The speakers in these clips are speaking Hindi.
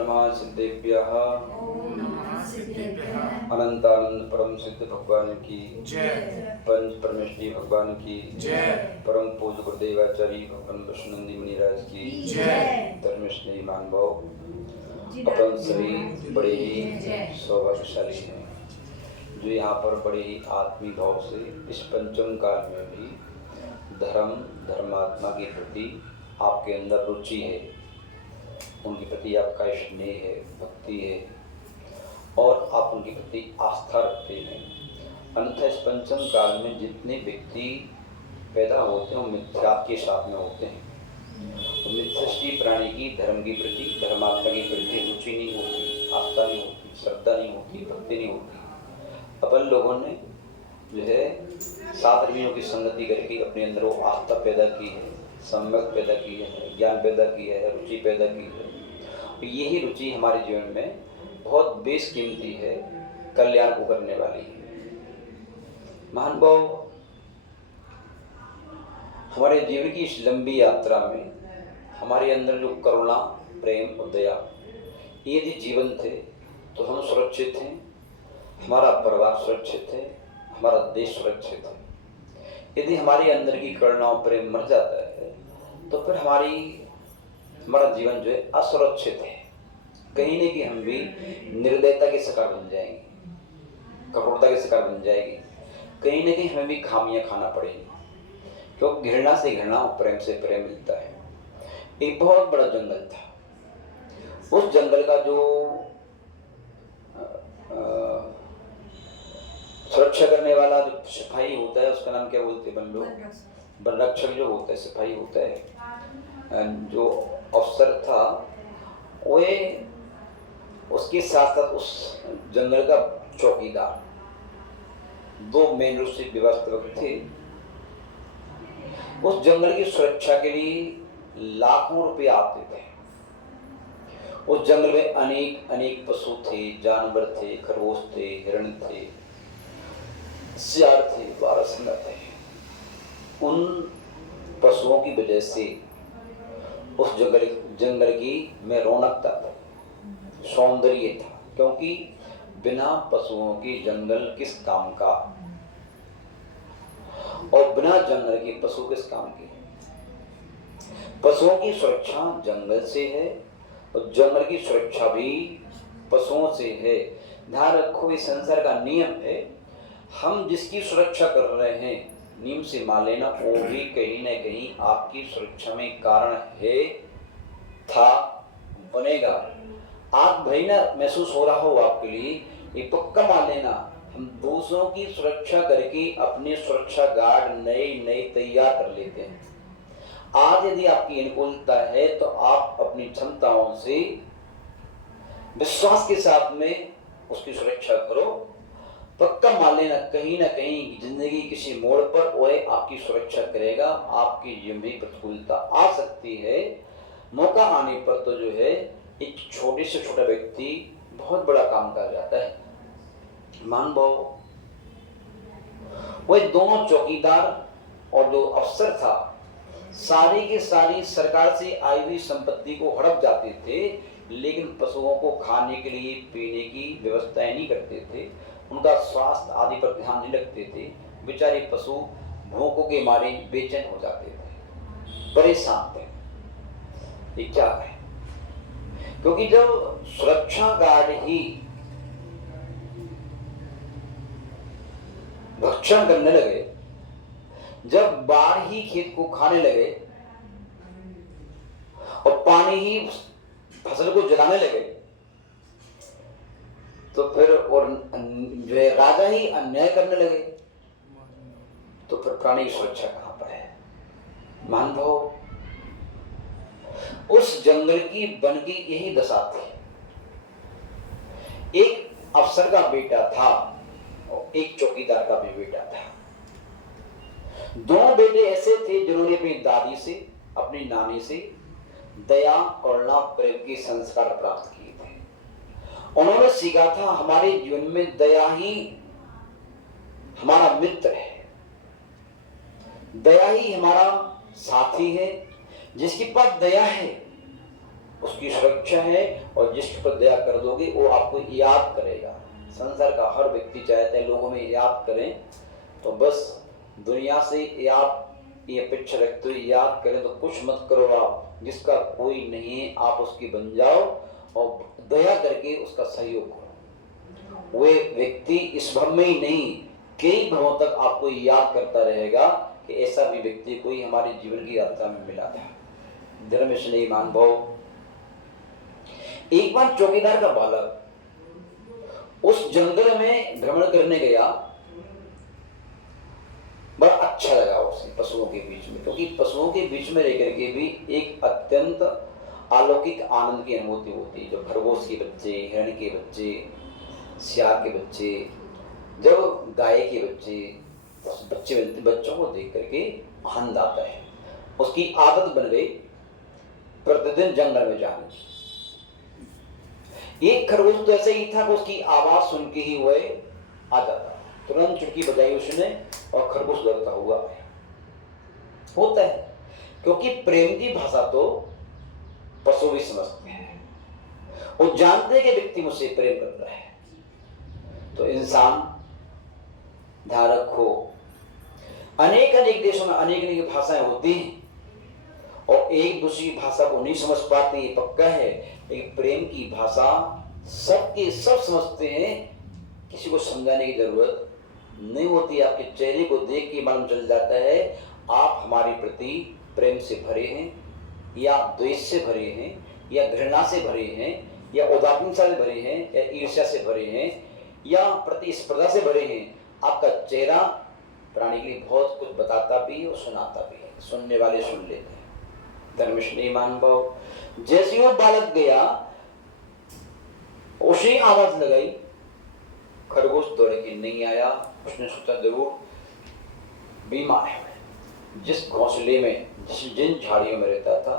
नमः सिद्धेभ्यः अनंतानंद परम सिद्ध भगवान की जय। पंच परमेश्वरी भगवान की जय। परम पूज्य गुरुदेवाचार्य भगवान विष्णुनंदी मुनिराज की जय। धर्मस्नेही मानव अपन सभी बड़े ही सौभाग्यशाली हैं जो यहाँ पर बड़े ही आत्मीय भाव से इस पंचम काल में भी धर्म धर्मात्मा के प्रति आपके अंदर रुचि है, उनके प्रति आपका स्नेह है, भक्ति है और आप उनके प्रति आस्था रखते हैं। अन्यथा इस पंचम काल में जितने व्यक्ति पैदा होते हैं वो मिथ्या के साथ में होते हैं। तो मिथ्यष्टि प्राणी की धर्म के प्रति धर्मात्मा के प्रति रुचि नहीं होती, आस्था नहीं होती, श्रद्धा नहीं होती, भक्ति नहीं होती। अपन लोगों ने जो है सात रवियों की संगति करके अपने अंदर वो आस्था पैदा की है, सम्यक पैदा की है, ज्ञान पैदा किया है, रुचि पैदा की है। तो यही रुचि हमारे जीवन में बहुत बेशकीमती है, कल्याण को करने वाली है। महानुभाव, हमारे जीवन की इस लंबी यात्रा में हमारे अंदर जो करुणा, प्रेम और दया यदि जीवन थे तो हम सुरक्षित हैं, हमारा परिवार सुरक्षित है, हमारा देश सुरक्षित है। यदि हमारे अंदर की करुणा और प्रेम मर जाता है तो फिर हमारा जीवन जो है असुरक्षित है। कहीं न कहीं हम भी निर्दयता के शिकार बन जाएंगे, कठोरता के शिकार बन जाएंगे, कहीं न कहीं हमें भी खामियां खाना पड़ेगी। क्योंकि घृणा से घृणा और प्रेम से प्रेम मिलता है। एक बहुत बड़ा जंगल था, उस जंगल का जो सुरक्षा करने वाला जो सिपाही होता है उसका नाम क्या बोलते हैं बन लोग, वनरक्षक जो होता है, सिपाही होता है, जो अफसर था वो उसके साथ साथ उस जंगल का चौकीदार, दो मेन रूप से व्यवस्थित थे। उस जंगल की सुरक्षा के लिए लाखों रुपए आते थे। उस जंगल में अनेक अनेक पशु थे, जानवर थे, खरगोश थे, हिरण थे, सियार थे, बारहसिंगा थे। उन पशुओं की वजह से उस जंगल की में रौनकता था, सौंदर्य था। क्योंकि बिना पशुओं की जंगल किस काम का, और बिना जंगल के पशु किस काम के। पशुओं की सुरक्षा जंगल से है और जंगल की सुरक्षा भी पशुओं से है। ध्यान रखो, इस संसार का नियम है, हम जिसकी सुरक्षा कर रहे हैं नियम से मान लेना वो भी कहीं न कहीं आपकी सुरक्षा में कारण है, था, बनेगा। आज भय ना महसूस हो रहा हो आपके लिए, ये पक्का मान लेना, हम दूसरों की सुरक्षा करके अपनी सुरक्षा गार्ड नए तैयार कर लेते हैं। आज यदि आपकी अनुकूलता है तो आप अपनी क्षमताओं से विश्वास के साथ में उसकी सुरक्षा करो। पक्का मान लेना, कहीं ना कहीं जिंदगी किसी मोड़ पर वह आपकी सुरक्षा करेगा। आपकी जीवन में प्रतिकूलता आ सकती है, मौका आने पर तो जो है एक छोटे से छोटा व्यक्ति बहुत बड़ा काम कर जाता है। मान भाव, वह दोनों चौकीदार और जो अफसर था सारी की सारी सरकार से आई हुई संपत्ति को हड़प जाते थे, लेकिन पशुओं को खाने के लिए पीने की व्यवस्थाएं नहीं करते थे, उनका स्वास्थ्य आदि पर ध्यान नहीं रखते थे। बेचारे पशु भूखों के मारे बेचैन हो जाते थे, परेशान थे। ये क्या है? क्योंकि जब सुरक्षा गार्ड ही भक्षण करने लगे, जब बाढ़ ही खेत को खाने लगे और पानी ही फसल को जलाने लगे, तो फिर और जो है राजा ही अन्याय करने लगे, तो फिर प्राणी की सुरक्षा कहां पर है? महानुभाव, उस जंगल की वन की यही दशा थी। एक अफसर का बेटा था और एक चौकीदार का भी बेटा था। दोनों बेटे ऐसे थे जिन्होंने अपनी दादी से, अपनी नानी से दया, करुणा, प्रेम के संस्कार प्राप्त किए थे। उन्होंने सीखा था हमारे जीवन में दया ही हमारा मित्र है, दया ही हमारा साथी है। जिसके पास दया है उसकी सुरक्षा है, और जिसके पर दया कर दोगे वो आपको याद करेगा। संसार का हर व्यक्ति चाहता है लोगों में याद करें, तो बस दुनिया से आप ये अपेक्षा रखते हो याद करें, तो कुछ मत करो आप, जिसका कोई नहीं है आप उसकी बन जाओ और दया करके उसका सहयोग करो। वे व्यक्ति इस भव में ही नहीं, कई भवों तक आपको याद करता रहेगा कि ऐसा भी व्यक्ति कोई हमारे जीवन की यात्रा में मिला था। धर्म स्नेही मान भाव, एक बार चौकीदार का बालक उस जंगल में भ्रमण करने गया, बड़ा अच्छा लगा उसे पशुओं के बीच में, क्योंकि पशुओं के बीच में रहकर के भी एक अत्यंत अलौकिक आनंद की अनुभूति होती है। जो खरगोश के बच्चे, हिरण के बच्चे, सियार के बच्चे, जब गाय के बच्चे बच्चों को देख करके आनंद आता है। उसकी आदत बन गई प्रतिदिन जंगल में जाने की। एक खरगोश तो ऐसा ही था कि उसकी आवाज सुन के ही वह आ जाता, तुरंत चुटकी बजाई उसने और खरगोश दौड़ता हुआ आया। होता है, क्योंकि प्रेम की भाषा तो पशु भी समझते हैं, वो जानते हैं कि व्यक्ति मुझसे प्रेम कर रहा है। तो इंसान ध्यान रखो, अनेक अनेक देशों में अनेक अनेक भाषाएं होती हैं और एक दूसरी भाषा को नहीं समझ पाते, ये पक्का है। लेकिन प्रेम की भाषा सबके सब समझते हैं, किसी को समझाने की जरूरत नहीं होती। आपके चेहरे को देख के मालूम चल जाता है आप हमारे प्रति प्रेम से भरे हैं या द्वेष से भरे हैं या घृणा से भरे हैं या उदासीनता से भरे हैं या ईर्ष्या से भरे हैं या प्रतिस्पर्धा से भरे हैं। आपका चेहरा प्राणी के लिए बहुत कुछ बताता भी और सुनाता भी है, सुनने वाले सुन लेते हैं। धर्मस्नेही मान भाव, जैसे वो बालक गया उसे आवाज लगाई, खरगोश दौड़ के नहीं आया। उसने सोचा जरूर बीमार है। जिस घोंसले में जिन झाड़ियों में रहता था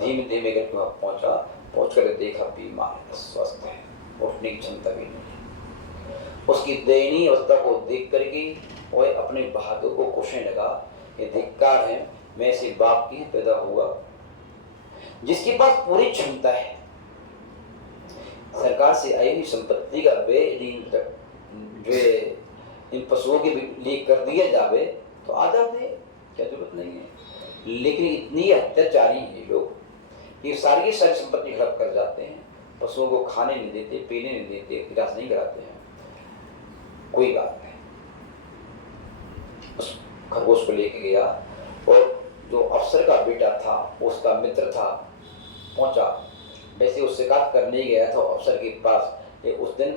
धीमे धीमे करके वहां पहुंचा, पहुंच कर देखा बीमार है, स्वस्थ है, उठने की क्षमता भी नहीं। उसकी दयनीय अवस्था को देख करके वह अपने बहादुर को कोसने लगा, ये धिक्कार है, मैं ऐसे बाप की पैदा हुआ जिसके पास पूरी क्षमता है, सरकार से आई हुई संपत्ति का जो इन पशुओं के लिए कर दिया जावे तो आ जाते, क्या जरूरत नहीं है। लेकिन इतनी अत्याचारी है लोग, ये सारी संपत्ति हड़प कर जाते हैं, पशुओं को खाने नहीं देते, पीने नहीं देते, इलाज नहीं कराते हैं। कोई बात नहीं, उस खरगोश को लेके गया और जो अफसर का बेटा था, उसका मित्र था, पहुंचा। वैसे उससे बात करने गया था अफसर के पास। उस दिन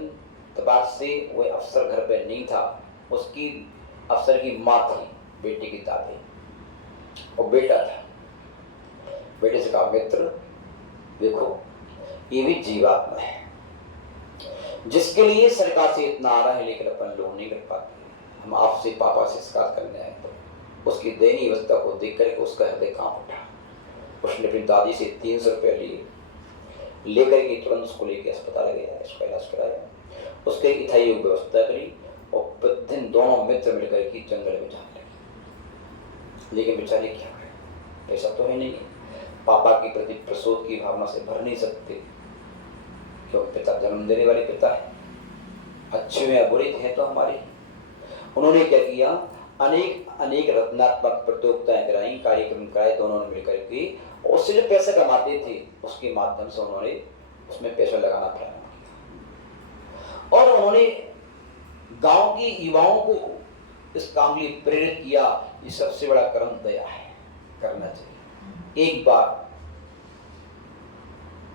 तबाक से वह अफसर घर पे नहीं था, उसकी अफसर की माँ थी, बेटी की दादी, और बेटा था। बेटे से कहा, मित्र देखो ये भी जीवात्मा है जिसके लिए सरकार से इतना आ रहा है, लेकिन अपन लोग नहीं कर पाते। हम आपसे पापा से शिकायत करने आए, तो उसकी दयनीय अवस्था को देख करके उसका हृदय कांप उठा। उसने अपनी दादी से 300 रुपये लिए, लेकर के तुरंत उसको लेकर अस्पताल गया, इसका इलाज कराया, उसके इथाई व्यवस्था करी और प्रतिदिन दोनों मित्र मिलकर के जंगल में जाने लगे। लेकिन बेचारे क्या करें, पैसा तो है नहीं, पापा के प्रति प्रसोद की भावना से भर नहीं सकते, क्योंकि पिता जन्म देने वाले पिता है, अच्छे में या बुरे हैं तो हमारे। उन्होंने क्या किया, अनेक अनेक रत्नात्मक प्रतियोगिताएं कराई, कार्यक्रम कराए दोनों ने मिलकर के, और उससे जो पैसा कमाते थे उसके माध्यम से उन्होंने उसमें पैसा लगाना प्रारंभ किया और उन्होंने गांव के युवाओं को इस काम के लिए प्रेरित किया। ये सबसे बड़ा कर्म दया है, करना चाहिए। एक बार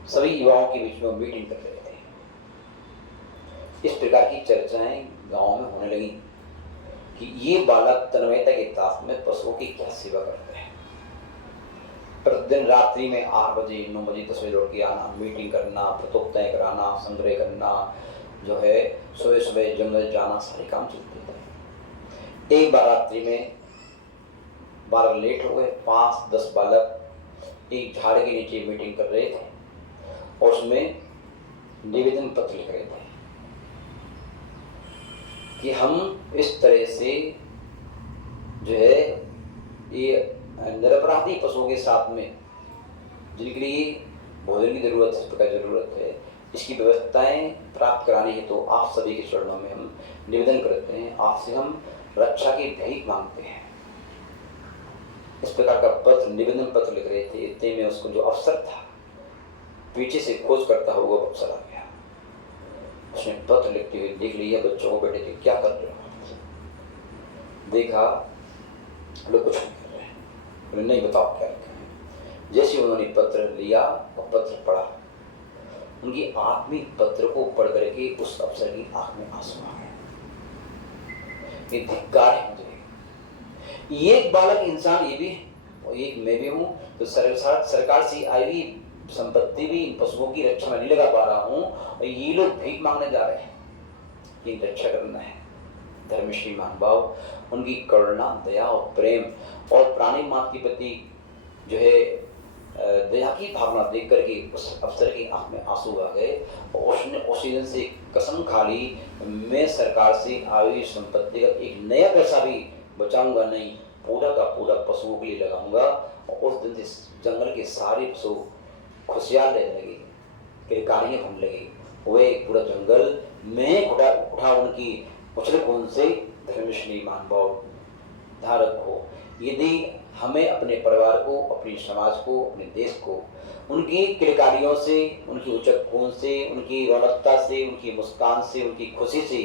सभी युवाओं के बीच में मीटिंग कर रहे थे, इस प्रकार की चर्चाएं गांव में होने लगी कि ये बालक तन्मयता के ताप में पशुओं की क्या सेवा करते हैं। प्रतिदिन रात्रि में 8 बजे 9 बजे 10 बजे लौट के आना, मीटिंग करना, प्रतियोगिताएं कराना, संग्रह करना, जो है सुबह सुबह जंगल जाना, सारे काम चलते थे। एक बार रात्रि में 12 लेट हो गए, 5-10 बालक एक झाड़ के नीचे मीटिंग कर रहे थे और उसमें निवेदन पत्र लिख रहे थे कि हम इस तरह से जो है ये निरपराधी पशुओं के साथ में जिनके लिए भोजन की जरूरत है, इस प्रकार जरूरत है, इसकी व्यवस्थाएं प्राप्त करानी है। तो आप सभी के चरणों में हम निवेदन करते हैं, आपसे हम रक्षा की भीख मांगते हैं। इस प्रकार का पत्र, निवेदन पत्र लिख रहे थे। इतने में उसको जो अफसर था पीछे से खोज करता हुआ अफसर आ गया। उसने पत्र लिखते हुए देख लिया, बच्चों को बैठे थे, क्या कर रहे हो? देखा लोग कुछ नहीं कर रहे हैं, बोले नहीं बताओ क्या लिखा है। जैसे उन्होंने पत्र लिया और पत्र पढ़ा, उनकी आत्मिक पत्र को पढ़ करके उस अफसर की आंख में आंसू आ गए। ये धिक्कार है मुझे, ये एक बालक इंसान ये भी है और एक मैं भी हूँ, तो सरकार से आई हुई संपत्ति भी इन पशुओं की रक्षा में नहीं लगा पा रहा हूँ और ये लोग भीख मांगने जा रहे हैं। इनकी रक्षा करना है। धर्मश्री महानुभाव, उनकी करुणा, दया और प्रेम और प्राणी मात्र के प्रति जो है दया की भावना देख करके उस अफसर की आंख में आंसू आ गए और उसने उसी दिन से कसम खा ली, मैं सरकार से आई हुई संपत्ति का एक नया पैसा भी बचाऊंगा नहीं, पूरा का पूरा पशुओं के लिए लगाऊंगा। और उस दिन से जंगल के सारे पशु खुशियार रहने लगे, किलकारियां बनने लगी, वे पूरा जंगल में उठा उनकी उछल कूद से। धर्मश्री महानुभाव, ध्यान रखो, यदि हमें अपने परिवार को, अपने समाज को, अपने देश को उनकी किलकारियों से, उनकी उछल कूद से, उनकी रौनकता से, उनकी मुस्कान से, उनकी खुशी से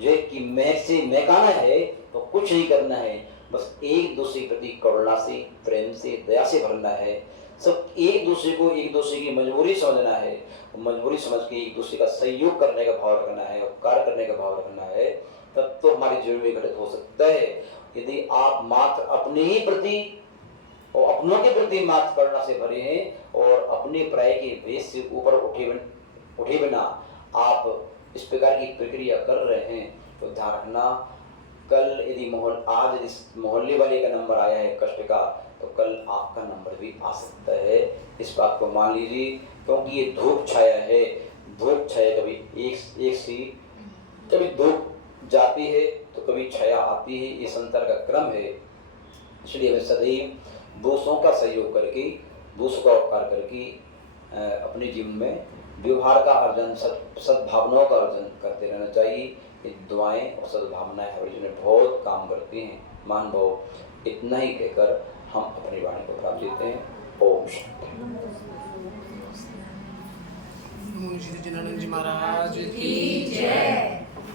जो है कि महक से महकाना है, तो कुछ नहीं करना है, बस एक दूसरे के प्रति करुणा से, प्रेम से, दया से भरना है। सब एक दूसरे को, एक दूसरे की मजबूरी समझना है, मजबूरी समझ के एक दूसरे का सहयोग करने का भाव रखना है, उपकार करने का भाव रखना है, तब तो हमारे जीवन में घटित हो सकता है। यदि आप मात्र अपने ही प्रति और अपनों के प्रति मात्र करुणा से भरे हैं और अपने प्राय के भेद से ऊपर उठे बिना आप इस प्रकार की प्रक्रिया कर रहे हैं, तो ध्यान रखना, कल यदि आज इस मोहल्ले वाले का नंबर आया है कष्ट का, तो कल आपका नंबर भी आ सकता है। इस बात को मान लीजिए, क्योंकि ये धूप छाया है। धूप छाया कभी एक सी, कभी धूप जाती है तो कभी छाया आती है, ये संसार का क्रम है। इसलिए हमें सदैव दूसरों का सहयोग करके, दूसरों का उपकार करके अपने जीवन में व्यवहार का अर्जन, सद्भावनाओं का अर्जन करते रहना चाहिए। ये दुआएं और सद्भावनाएं हमारे जीवन में बहुत काम करती हैं। महानुभाव, इतना ही कहकर हम अपनी वाणी को प्राप्त देते हैं। ओम शांति। मुनि श्री जनानंद जी महाराज की जय।